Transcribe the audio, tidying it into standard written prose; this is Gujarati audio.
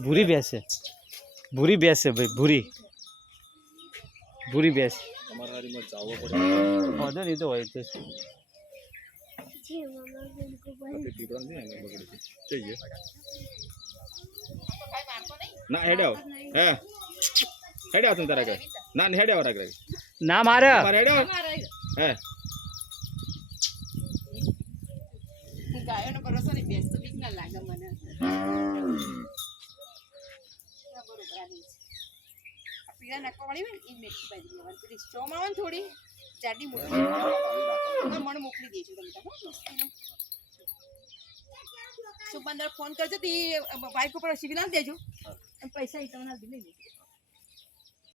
ભૂરી બેસે ભાઈ ભૂરી બેસ તમારા હારીમાં ચાવવા પડે વાંધો નહીં તો હોય તો ના હેડે આવ હે હેડે આવ તારા ઘરે ના હેડે આવ રાખ ના મારે હેડે આવ હે ગાયોનો ભરોસો નહીં બેસતો બીક ના લાગે મને પીળા નાખવા વાળી હોય ને એ મેથી બાજી લેવાની પેલી સ્ટ્રોમ આવે ને થોડી જાડી મોટી મને મોકલી દેજો તમે સુબંદર ફોન કરજો તે બાઈક ઉપર સિવિલ દેજો પૈસા એ તમને લઈ લેજો